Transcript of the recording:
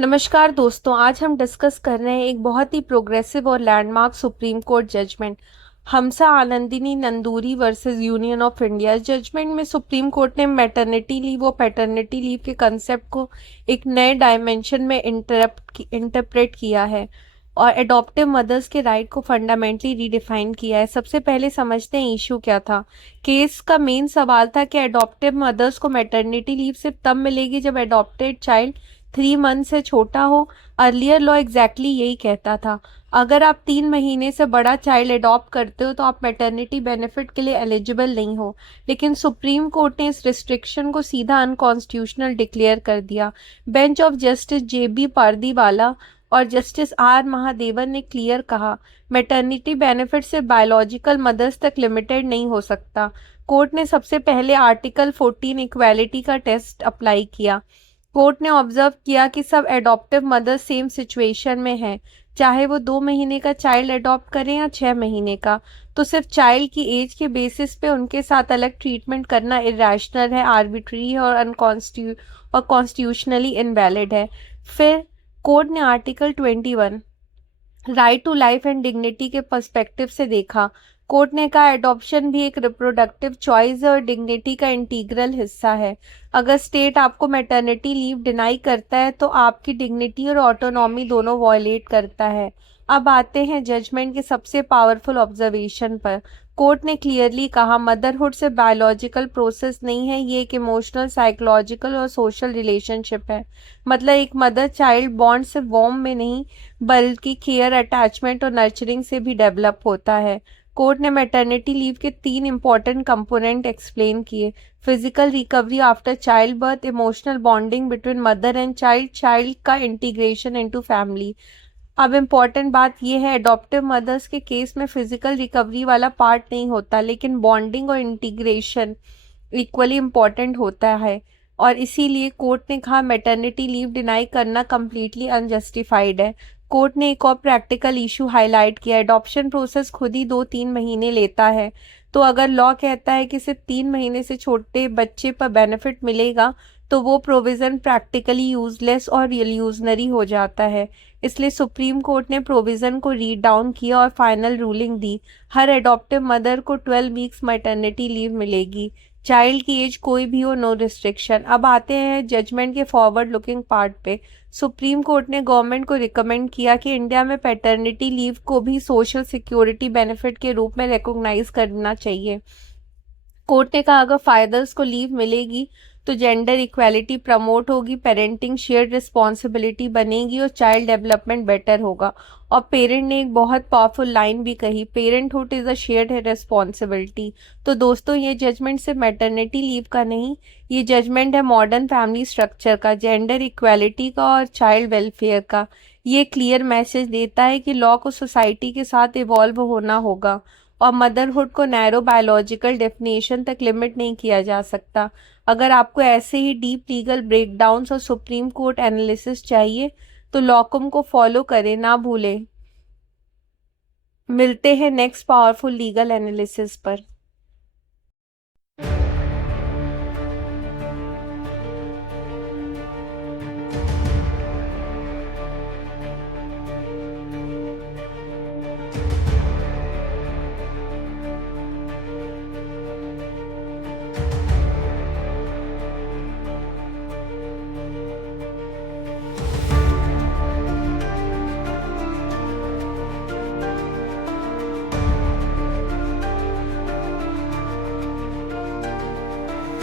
नमस्कार दोस्तों, आज हम डिस्कस कर रहे हैं एक बहुत ही प्रोग्रेसिव और landmark supreme court judgement Hamsaa Anandini Nanduri versus union of India. Judgement में सुप्रीम कोर्ट ने मैटरनिटी लीव और पैटर्निटी लीव के कंसेप्ट को एक नए डायमेंशन में इंटरप्रेट किया है और एडॉप्टिव मदर्स के राइट को फंडामेंटली रीडिफाइन किया है। सबसे पहले समझते हैं इशू क्या था। केस का मेन सवाल था कि एडॉप्टिव मदर्स को मैटरनिटी लीव सिर्फ तब मिलेगी जब एडॉप्टेड चाइल्ड 3 मंथ से छोटा हो। अर्लियर लॉ एग्जैक्टली यही कहता था। अगर आप 3 महीने से बड़ा चाइल्ड अडॉप्ट करते हो तो आप मैटरनिटी बेनिफिट के लिए एलिजिबल नहीं हो। लेकिन सुप्रीम कोर्ट ने इस रिस्ट्रिक्शन को सीधा अनकॉन्स्टिट्यूशनल डिक्लेयर कर दिया। Bench of justice JB Pardiwala और जस्टिस R महादेवन ने क्लियर कहा, मैटरनिटी बेनिफिट से बायोलॉजिकल मदर्स तक लिमिटेड नहीं हो सकता। कोर्ट ने सबसे पहले आर्टिकल 14 इक्वालिटी का टेस्ट अप्लाई किया। कोर्ट ने ऑब्जर्व किया कि सब एडॉप्टिव मदर्स सेम सिचुएशन में हैं, चाहे वो 2 महीने का चाइल्ड अडॉप्ट करें या 6 महीने का। तो सिर्फ चाइल्ड की एज के बेसिस पे उनके साथ अलग ट्रीटमेंट करना इरेशनल है, आर्बिट्री है और कॉन्स्टिट्यूशनली इनवैलिड है। फिर कोर्ट ने article 21 right to life and dignity के पर्सपेक्टिव से देखा। कोर्ट ने कहा एडॉप्शन भी एक रिप्रोडक्टिव चॉइस है और डिग्निटी का इंटीग्रल हिस्सा है। अगर स्टेट आपको मैटरनिटी लीव डिनाई करता है तो आपकी डिग्निटी और ऑटोनॉमी दोनों वॉयलेट करता है। अब आते हैं जजमेंट के सबसे पावरफुल ऑब्जर्वेशन पर। कोर्ट ने क्लियरली कहा मदरहुड से बायोलॉजिकल प्रोसेस नहीं है, ये एक इमोशनल, साइकोलॉजिकल और सोशल रिलेशनशिप है। मतलब एक मदर चाइल्ड बॉन्ड सिर्फ वॉर्म में नहीं बल्कि केयर, अटैचमेंट और नर्चरिंग से भी डेवलप होता है। कोर्ट ने मैटरनिटी लीव के 3 इंपॉर्टेंट कंपोनेंट एक्सप्लेन किए। Physical recovery after child birth, emotional bonding between mother and child, child का इंटीग्रेशन इनटू फैमिली। अब इम्पॉर्टेंट बात यह है, अडॉप्टिव मदर्स के केस में फिजिकल रिकवरी वाला पार्ट नहीं होता, लेकिन बॉन्डिंग और इंटीग्रेशन इक्वली इम्पॉर्टेंट होता है। और इसीलिए कोर्ट ने कहा मैटरनिटी लीव डिनाई करना कम्प्लीटली अनजस्टिफाइड है। कोर्ट ने एक और प्रैक्टिकल इशू हाईलाइट किया, एडॉप्शन प्रोसेस खुद ही 2-3 महीने लेता है। तो अगर लॉ कहता है कि सिर्फ 3 महीने से छोटे बच्चे पर बेनिफिट मिलेगा तो वो प्रोविज़न प्रैक्टिकली यूजलेस और इल्यूजनरी हो जाता है। इसलिए सुप्रीम कोर्ट ने प्रोविज़न को रीड डाउन किया और फाइनल रूलिंग दी। हर एडॉप्टिव मदर को 12 वीक्स मैटरनिटी लीव मिलेगी, चाइल्ड की एज कोई भी हो, नो रिस्ट्रिक्शन। अब आते हैं जजमेंट के फॉरवर्ड लुकिंग पार्ट पे। सुप्रीम कोर्ट ने गवर्नमेंट को रिकमेंड किया कि इंडिया में पैटर्निटी लीव को भी सोशल सिक्योरिटी बेनिफिट के रूप में रिकॉग्नाइज करना चाहिए। कोर्ट ने कहा अगर फादर्स को लीव मिलेगी तो जेंडर इक्वालिटी प्रमोट होगी, पेरेंटिंग शेयर्ड रिस्पॉन्सिबिलिटी बनेगी और चाइल्ड डेवलपमेंट बेटर होगा। और पेरेंट ने एक बहुत पावरफुल लाइन भी कही, parenthood is a shared responsibility. तो दोस्तों ये जजमेंट सिर्फ मैटरनिटी लीव का नहीं, ये जजमेंट है मॉडर्न फैमिली स्ट्रक्चर का, जेंडर इक्वालिटी का और चाइल्ड वेलफेयर का। ये क्लियर मैसेज देता है कि लॉ को सोसाइटी के साथ इवॉल्व होना होगा और मदरहुड को नैरो बायोलॉजिकल डेफिनेशन तक लिमिट नहीं किया जा सकता। अगर आपको ऐसे ही डीप लीगल ब्रेकडाउन्स और सुप्रीम कोर्ट एनालिसिस चाहिए तो लॉकम को फॉलो करें ना भूलें। मिलते हैं नेक्स्ट पावरफुल लीगल एनालिसिस पर।